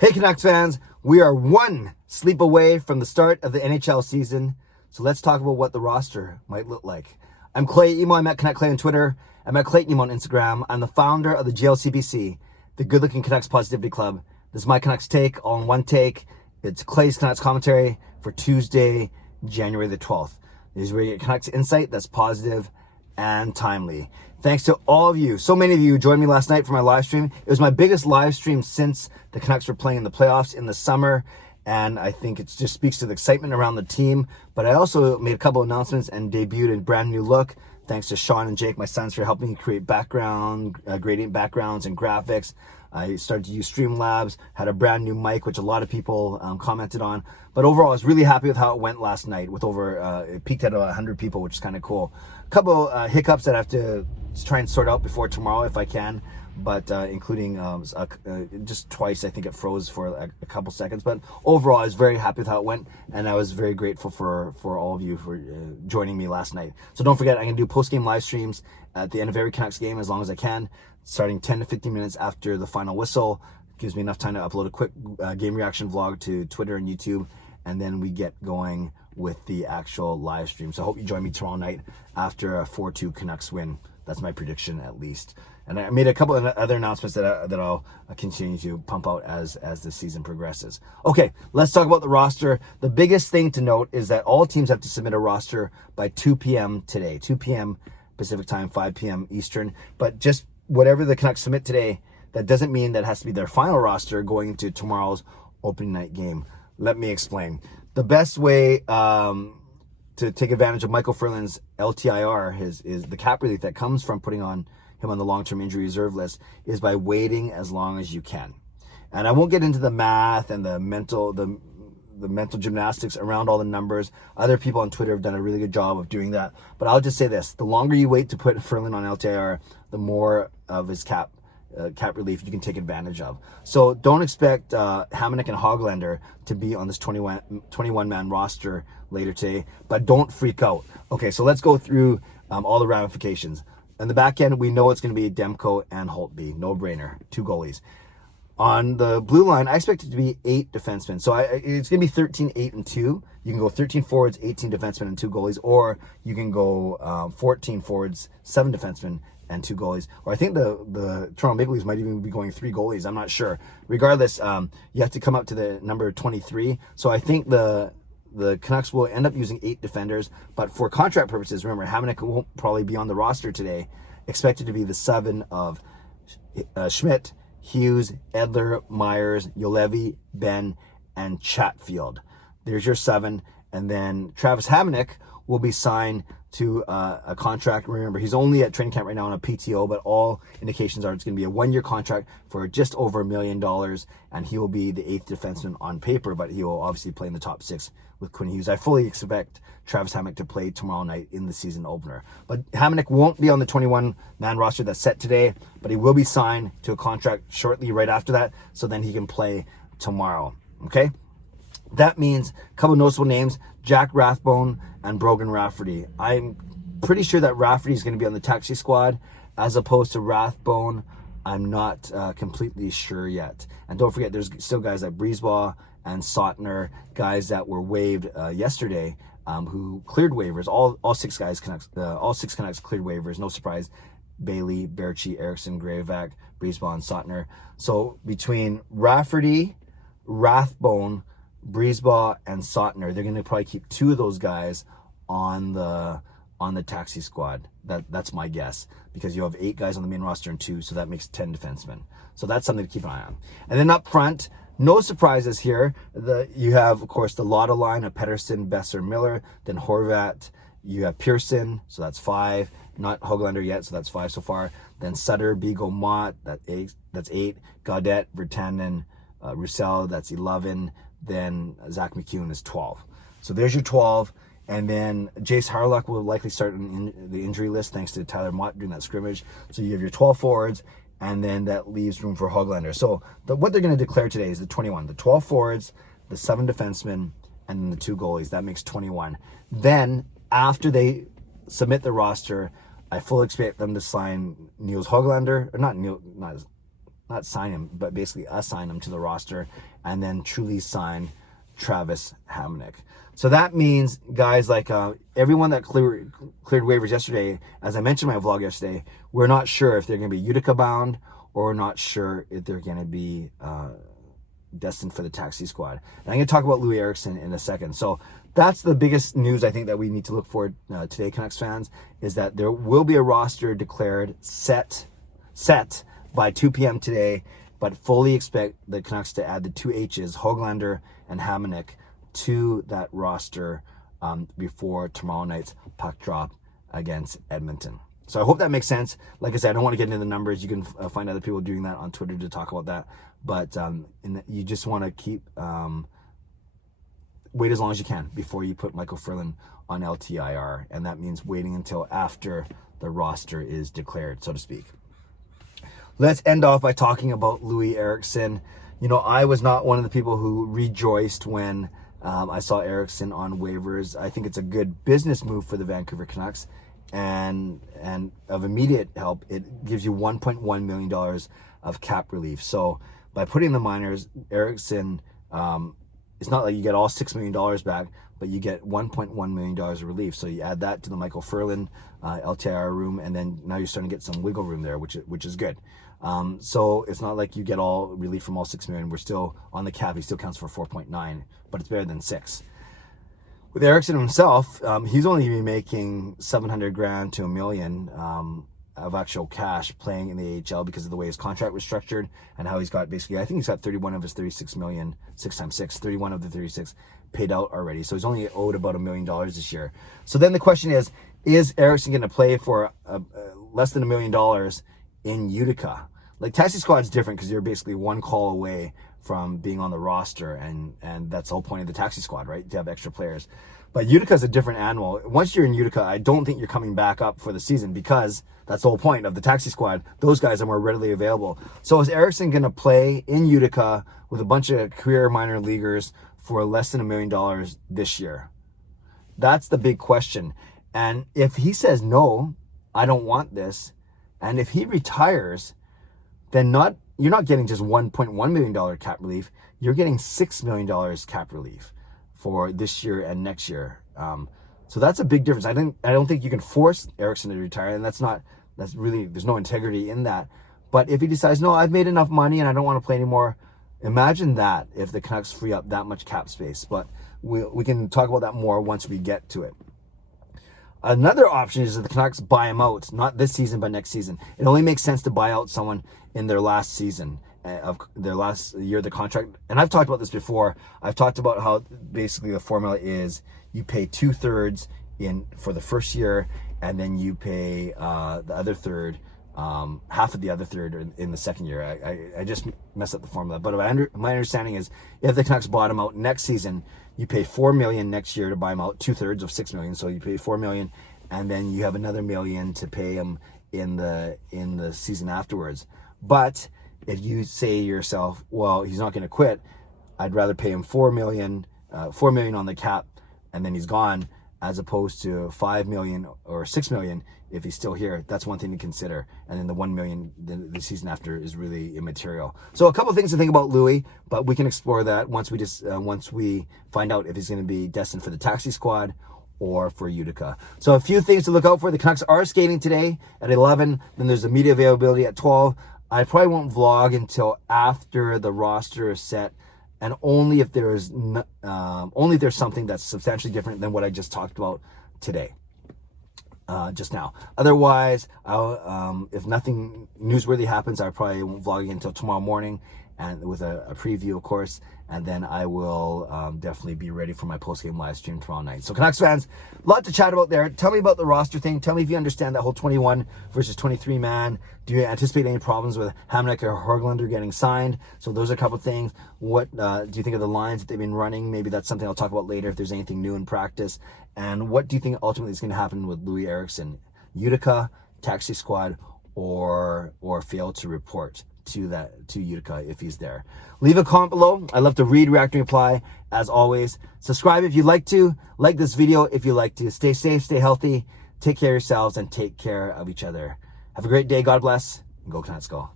Hey Canucks fans, we are one sleep away from the start of the NHL season, so let's talk about what the roster might look like. I'm Clay Emo, I'm at Canuck Clay on Twitter, I'm at Clayton Emo on Instagram. I'm the founder of the GLCPC, the Good Looking Canucks Positivity Club. This is my Canucks take, all in one take. It's Clay's Canucks commentary for Tuesday, January the 12th. This is where you get Canucks insight that's positive and timely. Thanks to all of you. So many of you joined me last night for my live stream. It was my biggest live stream since the Canucks were playing in the playoffs in the summer. And I think it just speaks to the excitement around the team. But I also made a couple announcements and debuted a brand new look. Thanks to Sean and Jake, my sons, for helping me create gradient backgrounds and graphics. I started to use Streamlabs, had a brand new mic, which a lot of people commented on. But overall, I was really happy with how it went last night with it peaked at 100 people, which is kind of cool. A couple hiccups that I have to try and sort out before tomorrow if I can, but including just twice, I think it froze for a couple seconds. But overall, I was very happy with how it went, and I was very grateful for all of you for joining me last night. So don't forget, I'm going to do post-game live streams at the end of every Canucks game as long as I can, starting 10 to 15 minutes after the final whistle. Gives me enough time to upload a quick game reaction vlog to Twitter and YouTube, and then we get going with the actual live stream. So I hope you join me tomorrow night after a 4-2 Canucks win. That's my prediction, at least. And I made a couple of other announcements that I'll continue to pump out as the season progresses. Okay, let's talk about the roster. The biggest thing to note is that all teams have to submit a roster by 2 p.m. today. 2 p.m. Pacific time, 5 p.m. Eastern. But just whatever the Canucks submit today, that doesn't mean that has to be their final roster going into tomorrow's opening night game. Let me explain. The best way to take advantage of Micheal Ferland's LTIR, is the cap relief that comes from putting him on the long-term injury reserve list, is by waiting as long as you can. And I won't get into the math and the mental gymnastics around all the numbers. Other people on Twitter have done a really good job of doing that. But I'll just say this: the longer you wait to put Ferland on LTIR, the more of his cap relief you can take advantage of. So don't expect Hamonic and Hoglander to be on this 21-man roster later today, but don't freak out. Okay, so let's go through all the ramifications. On the back end, we know it's going to be Demko and Holtby. No-brainer. 2 goalies. On the blue line, I expect it to be 8 defensemen. So it's going to be 13, 8, and 2. You can go 13 forwards, 18 defensemen, and 2 goalies. Or you can go 14 forwards, 7 defensemen, and 2 goalies. Or I think the Toronto Maple Leafs might even be going 3 goalies. I'm not sure. Regardless, you have to come up to the number 23. So I think the Canucks will end up using 8 defenders. But for contract purposes, remember, Hamonic won't probably be on the roster today. Expected to be the 7 of Schmidt, Hughes, Edler, Myers, Juolevi, Ben, and Chatfield. There's your 7. And then Travis Hamonic will be signed to a contract. Remember, he's only at training camp right now on a PTO, but all indications are it's going to be a 1-year contract for just over $1 million, and he will be the 8th defenseman on paper, but he will obviously play in the top 6 with Quinn Hughes. I fully expect Travis Hamonic to play tomorrow night in the season opener. But Hamonic won't be on the 21-man roster that's set today, but he will be signed to a contract shortly right after that, so then he can play tomorrow. Okay? That means a couple noticeable names: Jack Rathbone and Brogan Rafferty. I'm pretty sure that Rafferty is going to be on the taxi squad as opposed to Rathbone. I'm not completely sure yet. And don't forget, there's still guys like Brisebois and Sautner, guys that were waived yesterday, who cleared waivers. All 6 Canucks cleared waivers. No surprise: Bailey, Berchi, Eriksson, Gravevac, Brisebois, and Sautner. So between Rafferty, Rathbone, Brisebois, and Sautner, they're going to probably keep 2 of those guys on the taxi squad. That's my guess, because you have 8 guys on the main roster and 2, so that makes 10 defensemen. So that's something to keep an eye on. And then up front, no surprises here. You have, of course, the Lotta line of Pettersson, Besser, Miller, then Horvat. You have Pearson, so that's 5. Not Hoglander yet, so that's 5 so far. Then Sutter, Beagle, Mott, that's 8. Gaudette, Virtanen, Roussel, that's 11. Then Zach McEwen is 12. So there's your 12. And then Jace Harlock will likely start in the injury list thanks to Tyler Mott during that scrimmage. So you have your 12 forwards, and then that leaves room for Hoglander. So what they're going to declare today is the 21. The 12 forwards, the 7 defensemen, and then the 2 goalies. That makes 21. Then, after they submit the roster, I fully expect them to sign Nils Hoglander, or not not sign him, but basically assign him to the roster, and then truly sign Travis Hamonic. So that means guys like everyone that cleared waivers yesterday, as I mentioned in my vlog yesterday, we're not sure if they're going to be Utica bound, or we're not sure if they're going to be destined for the taxi squad. And I'm going to talk about Louis Eriksson in a second. So that's the biggest news I think that we need to look for today, Canucks fans, is that there will be a roster declared set by 2 p.m. today, but fully expect the Canucks to add the two H's, Hoglander and Hamonic, to that roster before tomorrow night's puck drop against Edmonton. So I hope that makes sense. Like I said, I don't want to get into the numbers. You can find other people doing that on Twitter to talk about that. But you just want to keep wait as long as you can before you put Micheal Ferland on LTIR. And that means waiting until after the roster is declared, so to speak. Let's end off by talking about Louis Eriksson. You know, I was not one of the people who rejoiced when I saw Eriksson on waivers. I think it's a good business move for the Vancouver Canucks. And of immediate help, it gives you $1.1 million of cap relief. So by putting the minors, Eriksson, it's not like you get all $6 million back, but you get $1.1 million of relief. So you add that to the Micheal Ferland LTIR room, and then now you're starting to get some wiggle room there, which is good. So it's not like you get all relief from all $6 million. We're still on the cap. He still counts for 4.9, but it's better than 6. With Eriksson himself, he's only going to be making $700,000 to $1 million of actual cash playing in the AHL because of the way his contract was structured and how he's got basically, I think he's got 31 of his 36 million, 6 times 6, 31 of the 36 paid out already. So he's only owed about $1 million this year. So then the question is Eriksson going to play for less than $1 million in Utica? Like, taxi squad's different because you're basically one call away from being on the roster, and that's the whole point of the taxi squad, right? To have extra players. But Utica's a different animal. Once you're in Utica, I don't think you're coming back up for the season because that's the whole point of the taxi squad. Those guys are more readily available. So is Eriksson going to play in Utica with a bunch of career minor leaguers for less than $1 million this year? That's the big question. And if he says, no, I don't want this, and if he retires, then you're not getting just $1.1 million cap relief. You're getting $6 million cap relief for this year and next year. So that's a big difference. I don't think you can force Eriksson to retire, and that's really, there's no integrity in that. But if he decides, no, I've made enough money and I don't want to play anymore, imagine that if the Canucks free up that much cap space. But we can talk about that more once we get to it. Another option is that the Canucks buy him out, not this season, but next season. It only makes sense to buy out someone in their last season of their last year of the contract. And I've talked about this before. I've talked about how basically the formula is you pay 2/3 for the first year, and then you pay the other third, half of the other third in the second year. I just messed up the formula. But my understanding is if the Canucks bought him out next season, you pay $4 million next year to buy him out, 2/3 of $6 million. So you pay $4 million, and then you have another $1 million to pay him in the season afterwards. But if you say to yourself, well, he's not going to quit, I'd rather pay him $4 million on the cap, and then he's gone, as opposed to $5 million or $6 million if he's still here. That's one thing to consider. And then the $1 million the season after is really immaterial. So a couple things to think about Louis, but we can explore that once we find out if he's going to be destined for the taxi squad or for Utica. So a few things to look out for. The Canucks are skating today at 11. Then there's the media availability at 12. I probably won't vlog until after the roster is set, and only if there's something that's substantially different than what I just talked about today, just now. Otherwise, if nothing newsworthy happens, I probably won't vlog until tomorrow morning, and with a preview, of course, and then I will definitely be ready for my post-game live stream tomorrow night. So Canucks fans, a lot to chat about there. Tell me about the roster thing. Tell me if you understand that whole 21 versus 23 man. Do you anticipate any problems with Hamonic or Hoglander getting signed? So those are a couple of things. What do you think of the lines that they've been running? Maybe that's something I'll talk about later if there's anything new in practice. And what do you think ultimately is going to happen with Louis Eriksson? Utica, taxi squad, or fail to report to Utica if he's there? Leave a comment below. I love to read, react, and reply as always. Subscribe if you'd like to. Like this video if you like to. Stay safe, stay healthy, take care of yourselves, and take care of each other. Have a great day. God bless. And go Canucks go.